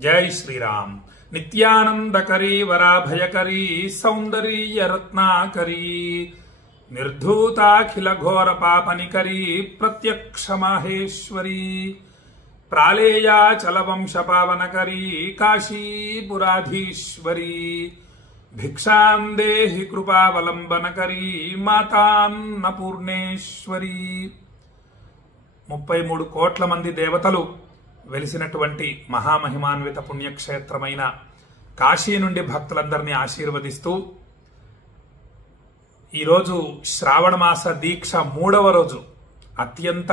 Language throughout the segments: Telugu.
जय श्रीराम। नित्यानंदकरी वराभयकरी सौंदर्य रत्नाकरी निर्धूताखिल घोर पापनिकरी प्रत्यक्ष माहेश्वरी प्रालेयाचल वंश पावनकरी काशीपुराधीश्वरी भिक्षां देहि कृपावलंबनकरी मातान्नपूर्णेश्वरी 33 కోట్ల మంది దేవతలు వెలిసినటువంటి మహామహిమాన్విత పుణ్యక్షేత్రమైన కాశీ నుండి భక్తులందరినీ ఆశీర్వదిస్తూ ఈరోజు శ్రావణ మాస దీక్ష 3వ రోజు అత్యంత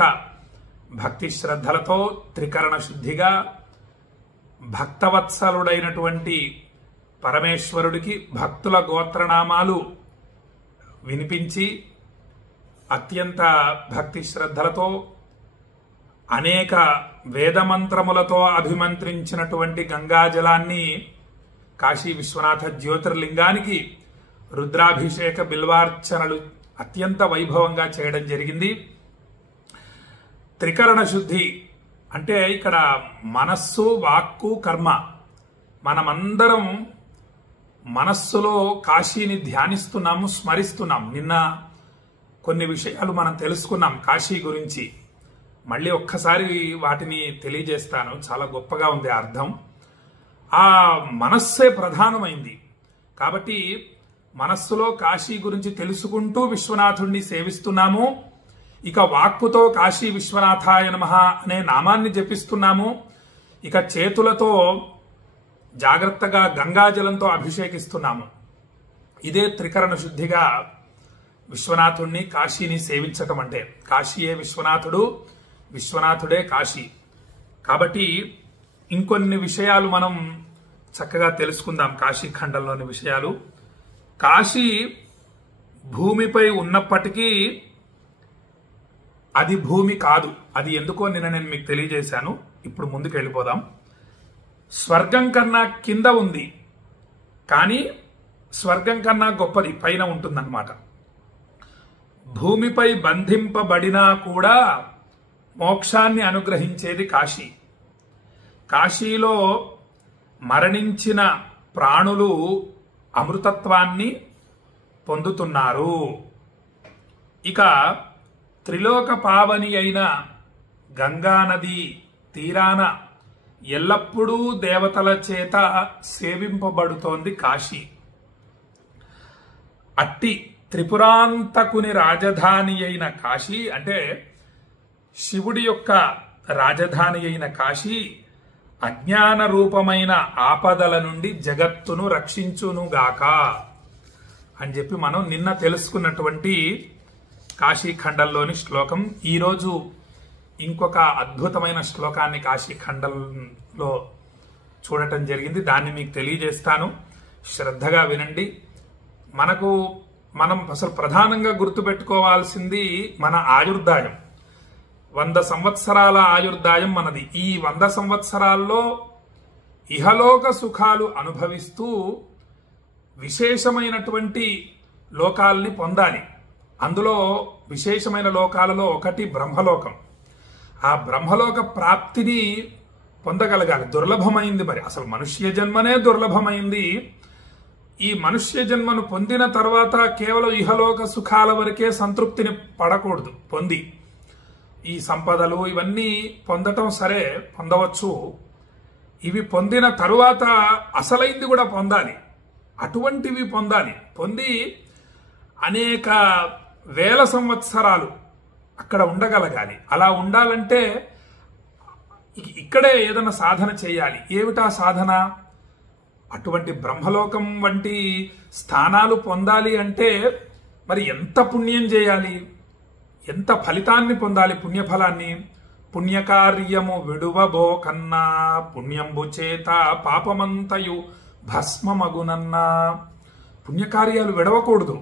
భక్తి శ్రద్ధలతో త్రికరణ శుద్ధిగా భక్తవత్సలుడైనటువంటి పరమేశ్వరుడికి భక్తుల గోత్రనామాలు వినిపించి అత్యంత భక్తి శ్రద్ధలతో అనేక వేదమంత్రములతో అభిమంత్రించినటువంటి గంగాజలాన్ని కాశీ విశ్వనాథ జ్యోతిర్లింగానికి రుద్రాభిషేక బిల్వార్చనలు అత్యంత వైభవంగా చేయడం జరిగింది. త్రికరణ శుద్ధి అంటే ఇక్కడ మనస్సు, వాక్కు, కర్మ. మనమందరం మనస్సులో కాశీని ధ్యానిస్తున్నాము, స్మరిస్తున్నాం. నిన్న కొన్ని విషయాలు మనం తెలుసుకున్నాం కాశీ గురించి. మళ్ళీ ఒక్కసారి వాటిని తెలియజేస్తాను. చాలా గొప్పగా ఉంది అర్థం. ఆ మనస్సే ప్రధానమైంది కాబట్టి మనస్సులో కాశీ గురించి తెలుసుకుంటూ విశ్వనాథుణ్ణి సేవిస్తున్నాము. ఇక వాక్కుతో కాశీ విశ్వనాథాయ నమః అనే నామాన్ని జపిస్తున్నాము. ఇక చేతులతో జాగ్రత్తగా గంగాజలంతో అభిషేకిస్తున్నాము. ఇదే త్రికరణ శుద్ధిగా విశ్వనాథుణ్ణి, కాశీని సేవించటం అంటే. కాశీయే విశ్వనాథుడు, విశ్వనాథుడే కాశీ. కాబట్టి ఇంకొన్ని విషయాలు మనం చక్కగా తెలుసుకుందాం. కాశీ ఖండంలోని విషయాలు. కాశీ భూమిపై ఉన్నప్పటికీ అది భూమి కాదు. అది ఎందుకో నిన్న నేను మీకు తెలియజేశాను. ఇప్పుడు ముందుకు వెళ్ళిపోదాం. స్వర్గం కన్నా కింద ఉంది, కానీ స్వర్గం కన్నా గొప్పది పైన ఉంటుందన్నమాట. భూమిపై బంధింపబడినా కూడా మోక్షాన్ని అనుగ్రహించేది కాశీ. కాశీలో మరణించిన ప్రాణులు అమృతత్వాన్ని పొందుతున్నారు. ఇక త్రిలోక పావని అయిన గంగానది తీరాన ఎల్లప్పుడూ దేవతల చేత సేవింపబడుతోంది కాశీ. అట్టి త్రిపురాంతకుని రాజధాని అయిన కాశీ అంటే శివుడి యొక్క రాజధాని అయిన కాశీ అజ్ఞాన రూపమైన ఆపదల నుండి జగత్తును రక్షించునుగాక అని చెప్పి మనం నిన్న తెలుసుకున్నటువంటి కాశీ ఖండంలోని శ్లోకం. ఈరోజు ఇంకొక అద్భుతమైన శ్లోకాన్ని కాశీ ఖండంలో చూడటం జరిగింది. దాన్ని మీకు తెలియజేస్తాను. శ్రద్ధగా వినండి. మనం అసలు ప్రధానంగా గుర్తుపెట్టుకోవాల్సింది మన ఆయుర్దాయం. 100 సంవత్సరాల ఆయుర్దాయం మనది. ఈ 100 సంవత్సరాల్లో ఇహలోక సుఖాలు అనుభవిస్తూ విశేషమైనటువంటి లోకాల్ని పొందాలి. అందులో విశేషమైన లోకాలలో ఒకటి బ్రహ్మలోకం. ఆ బ్రహ్మలోక ప్రాప్తిని పొందగలగాలి. దుర్లభమైంది. మరి అసలు మనుష్య జన్మనే దుర్లభమైంది. ఈ మనుష్య జన్మను పొందిన తర్వాత కేవలం ఇహలోక సుఖాల వరకే సంతృప్తిని పడకూడదు. పొంది ఈ సంపదలు ఇవన్నీ పొందటం సరే, పొందవచ్చు. ఇవి పొందిన తరువాత అసలైంది కూడా పొందాలి. అటువంటివి పొందాలి. పొంది అనేక వేల సంవత్సరాలు అక్కడ ఉండగలగాలి. అలా ఉండాలంటే ఇక్కడే ఏదైనా సాధన చేయాలి. ఏమిటా సాధన? అటువంటి బ్రహ్మలోకం వంటి స్థానాలు పొందాలి అంటే మరి ఎంత పుణ్యం చేయాలి, ఎంత ఫలితాన్ని పొందాలి, పుణ్యఫలాన్ని. పుణ్యకార్యము విడువబో కన్నా పుణ్యంబు చేత పాపమంతయు భస్మమగునన్నా. పుణ్యకార్యాలు విడవకూడదు.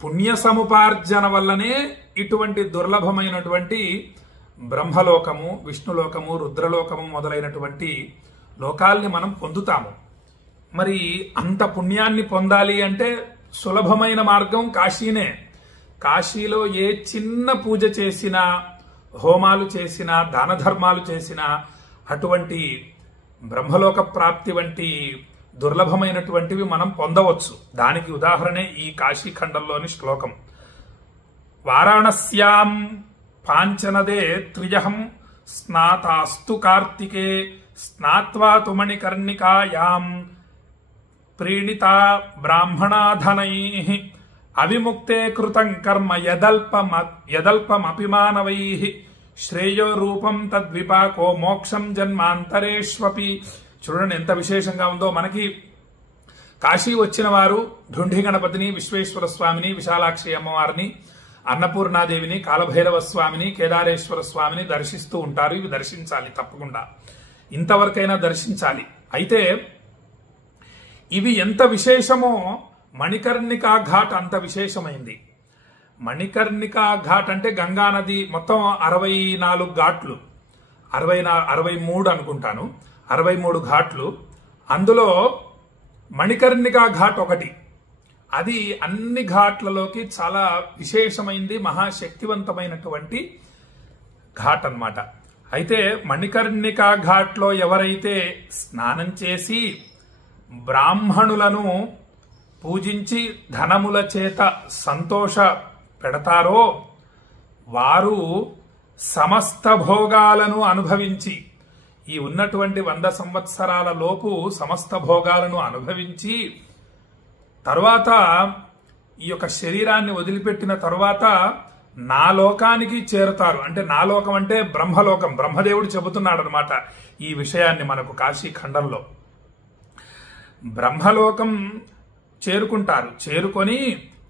పుణ్య సముపార్జన వల్లనే ఇటువంటి దుర్లభమైనటువంటి బ్రహ్మలోకము, విష్ణులోకము, రుద్రలోకము మొదలైనటువంటి లోకాల్ని మనం పొందుతాము. మరి అంత పుణ్యాన్ని పొందాలి అంటే సులభమైన మార్గం కాశీనే. కాశీలో ఏ చిన్న పూజ చేసినా, హోమాలు చేసినా, దాన ధర్మాలు చేసినా అటువంటి బ్రహ్మలోక ప్రాప్తి వంటి దుర్లభమైనటువంటివి మనం పొందవచ్చు. దానికి ఉదాహరణే ఈ కాశీఖండంలోని శ్లోకం. వారాణస్యాం పాంచనదే త్రిజహం స్నాతాస్తు కార్తికే స్నాత్వా తు మణికర్ణికాయాం ప్రీణితా బ్రాహ్మణాధనైః అవిముక్తే కృతం కర్మ యదల్పమపి మానవైః శ్రేయో రూపం తద్విపాకో మోక్షం జన్మాంతరేష్వపి. చూడండి ఎంత విశేషంగా ఉందో. మనకి కాశీ వచ్చిన వారు ఢుంఢి గణపతిని, విశ్వేశ్వర స్వామిని, విశాలాక్షి అమ్మవారిని, అన్నపూర్ణాదేవిని, కాలభైరవ స్వామిని, కేదారేశ్వర స్వామిని దర్శిస్తూ ఉంటారు. ఇవి దర్శించాలి తప్పకుండా, ఇంతవరకైనా దర్శించాలి. అయితే ఇవి ఎంత విశేషమో మణికర్ణికా ఘాట్ అంత విశేషమైంది. మణికర్ణికా ఘాట్ అంటే గంగా నది మొత్తం 64 ఘాట్లు, 63 అనుకుంటాను, 63 ఘాట్లు. అందులో మణికర్ణికా ఘాట్ ఒకటి. అది అన్ని ఘాట్లలోకి చాలా విశేషమైంది, మహాశక్తివంతమైనటువంటి ఘాట్ అన్నమాట. అయితే మణికర్ణికా ఘాట్లో ఎవరైతే స్నానం చేసి బ్రాహ్మణులను పూజించి ధనముల చేత సంతోష పెడతారో వారు సమస్త భోగాలను అనుభవించి, ఈ ఉన్నటువంటి 100 సంవత్సరాల లోపు సమస్త భోగాలను అనుభవించి తరువాత ఈ యొక్క శరీరాన్ని వదిలిపెట్టిన తరువాత నా లోకానికి చేరుతారు. అంటే నా లోకం అంటే బ్రహ్మలోకం. బ్రహ్మదేవుడు చెబుతున్నాడు అనమాట ఈ విషయాన్ని మనకు కాశీఖండంలో. బ్రహ్మలోకం చేరుకుంటారు. చేరుకొని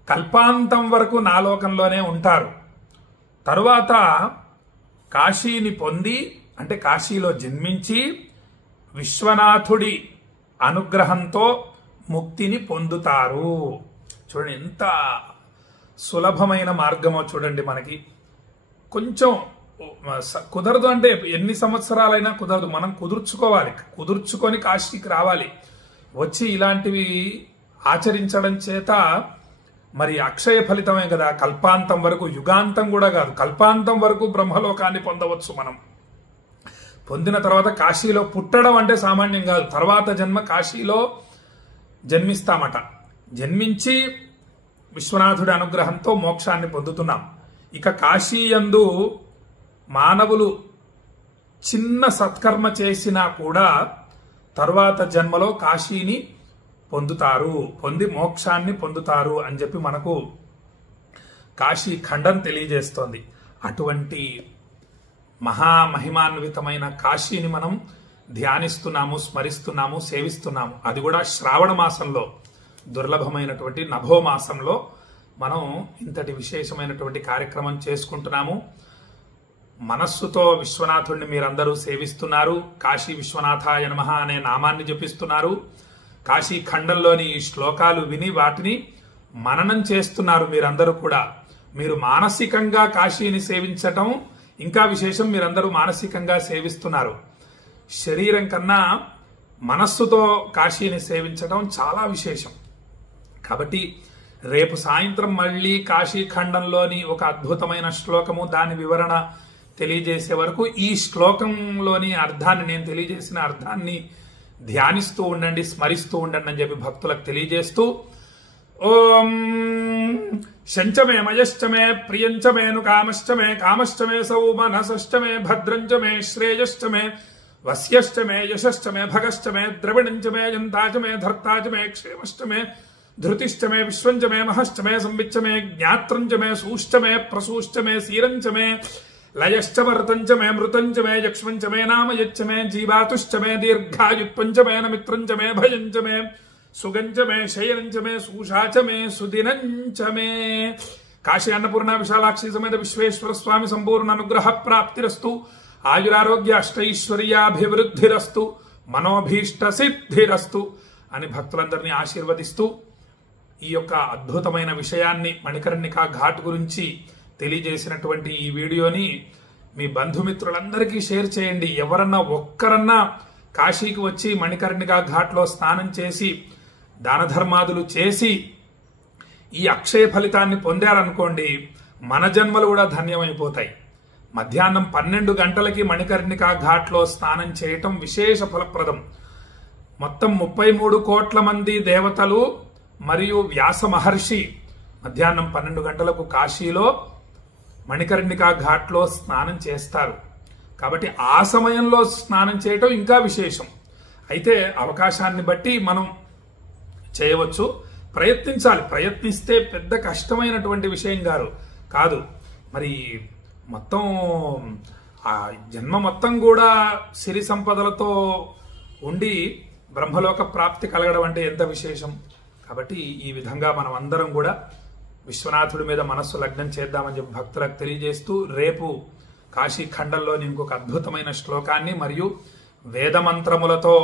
కల్పాంతం వరకు నా లోకంలోనే ఉంటారు. తరువాత కాశీని పొంది, అంటే కాశీలో జన్మించి విశ్వనాథుడి అనుగ్రహంతో ముక్తిని పొందుతారు. చూడండి ఎంత సులభమైన మార్గమో చూడండి. మనకి కొంచెం కుదరదు అంటే ఎన్ని సంవత్సరాలైనా కుదరదు, మనం కుదుర్చుకొని కాశీకి రావాలి. వచ్చి ఇలాంటివి ఆచరించడం చేత మరి అక్షయ ఫలితమే కదా. కల్పాంతం వరకు, యుగాంతం కూడా కాదు, కల్పాంతం వరకు బ్రహ్మలోకాన్ని పొందవచ్చు మనం. పొందిన తర్వాత కాశీలో పుట్టడం అంటే సామాన్యం కాదు. తర్వాత జన్మ కాశీలో జన్మిస్తామట. జన్మించి విశ్వనాథుడి అనుగ్రహంతో మోక్షాన్ని పొందుతున్నాం. ఇక కాశీ యందు మానవులు చిన్న సత్కర్మ చేసినా కూడా తరువాత జన్మలో కాశీని పొందుతారు, పొంది మోక్షాన్ని పొందుతారు అని చెప్పి మనకు కాశీ ఖండం తెలియజేస్తోంది. అటువంటి మహామహిమాన్వితమైన కాశీని మనం ధ్యానిస్తున్నాము, స్మరిస్తున్నాము, సేవిస్తున్నాము. అది కూడా శ్రావణ మాసంలో, దుర్లభమైనటువంటి నభోమాసంలో మనం ఇంతటి విశేషమైనటువంటి కార్యక్రమం చేసుకుంటున్నాము. మనస్సుతో విశ్వనాథుడిని మీరందరూ సేవిస్తున్నారు. కాశీ విశ్వనాథాయ నమః అనే నామాన్ని జపిస్తున్నారు. కాశీ ఖండంలోని ఈ శ్లోకాలు విని వాటిని మననం చేస్తున్నారు మీరందరూ కూడా. మీరు మానసికంగా కాశీని సేవించటం ఇంకా విశేషం. మీరందరూ మానసికంగా సేవిస్తున్నారు. శరీరం కన్నా మనస్సుతో కాశీని సేవించడం చాలా విశేషం. కాబట్టి రేపు సాయంత్రం మళ్ళీ కాశీ ఖండంలోని ఒక అద్భుతమైన శ్లోకము, దాని వివరణ తెలియజేసే వరకు ఈ శ్లోకంలోని అర్థాన్ని, నేను తెలియజేసిన అర్థాన్ని ధ్యానిస్తూ ఉండండి, స్మరిస్తూ ఉండండి అని చెప్పి భక్తులకు తెలియజేస్తూ, ఓం శంచమే మయశ్చమే ప్రియంచమేను కామశ్చమే కామశ్చమే సౌమనసశ్చమే భద్రంచమే శ్రేయశ్చమే వస్యశ్చమే యశశ్చమే భగశ్చమే ద్రవిణంచమే జంతాచమే ధర్తాచమే క్షేమశ్చమే ధృతిశ్చమే విశ్వంచమే మహశ్చమే సంవిచ్చమే జ్ఞాత్రంచమే సూష్టమే ప్రసూష్టమే శీరంచమే లయశ్చమర్తంచమే మృతంచమే యక్ష్మంచమే నామయచ్చమే జీవాతుశ్చమే దీర్ఘాయుత్వంచమే నమిత్రంచమే భయంచమే సుగంచమే శయనంచమే సూషాచమే సుదినంచమే. కాశీ అన్నపూర్ణ విశాలాక్షి సమేత విశ్వేశ్వర స్వామి సంపూర్ణ అనుగ్రహ ప్రాప్తిరస్తు. ఆయురారోగ్య అష్టైశ్వర్యాభివృద్ధిరస్తు. మనోభీష్ట సిద్ధిరస్తు అని భక్తులందరినీ ఆశీర్వదిస్తూ ఈ యొక్క అద్భుతమైన విషయాన్ని, మణికర్ణికా ఘాట్ గురించి తెలియజేసినటువంటి ఈ వీడియోని మీ బంధుమిత్రులందరికీ షేర్ చేయండి. ఎవరన్నా ఒక్కరన్నా కాశీకి వచ్చి మణికర్ణికా ఘాట్లో స్నానం చేసి దాన ధర్మాదులు చేసి ఈ అక్షయ ఫలితాన్ని పొందారనుకోండి, మన జన్మలు కూడా ధన్యమైపోతాయి. మధ్యాహ్నం 12 గంటలకి మణికర్ణికా ఘాట్లో స్నానం చేయటం విశేష ఫలప్రదం. మొత్తం 33 కోట్ల మంది దేవతలు మరియు వ్యాస మహర్షి మధ్యాహ్నం 12 గంటలకు కాశీలో మణికర్ణికా ఘాట్లో స్నానం చేస్తారు. కాబట్టి ఆ సమయంలో స్నానం చేయటం ఇంకా విశేషం. అయితే అవకాశాన్ని బట్టి మనం చేయవచ్చు, ప్రయత్నించాలి. ప్రయత్నిస్తే పెద్ద కష్టమైనటువంటి విషయం కాదు. మరి మొత్తం ఆ జన్మ మొత్తం కూడా సిరి సంపదలతో ఉండి బ్రహ్మలోక ప్రాప్తి కలగడం అంటే ఎంత విశేషం. కాబట్టి ఈ విధంగా మనం అందరం కూడా విశ్వనాథుడి మీద మనస్సు లగ్నం చేద్దామని చెప్పి భక్తులకు తెలియజేస్తూ, రేపు కాశీ ఖండంలో నేను ఇంకొక అద్భుతమైన శ్లోకాన్ని మరియు వేదమంత్రములతో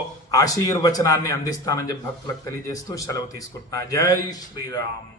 ఆశీర్వచనాన్ని అందిస్తానని చెప్పి భక్తులకు తెలియజేస్తూ సెలవు తీసుకుంటున్నా. జై శ్రీరామ్.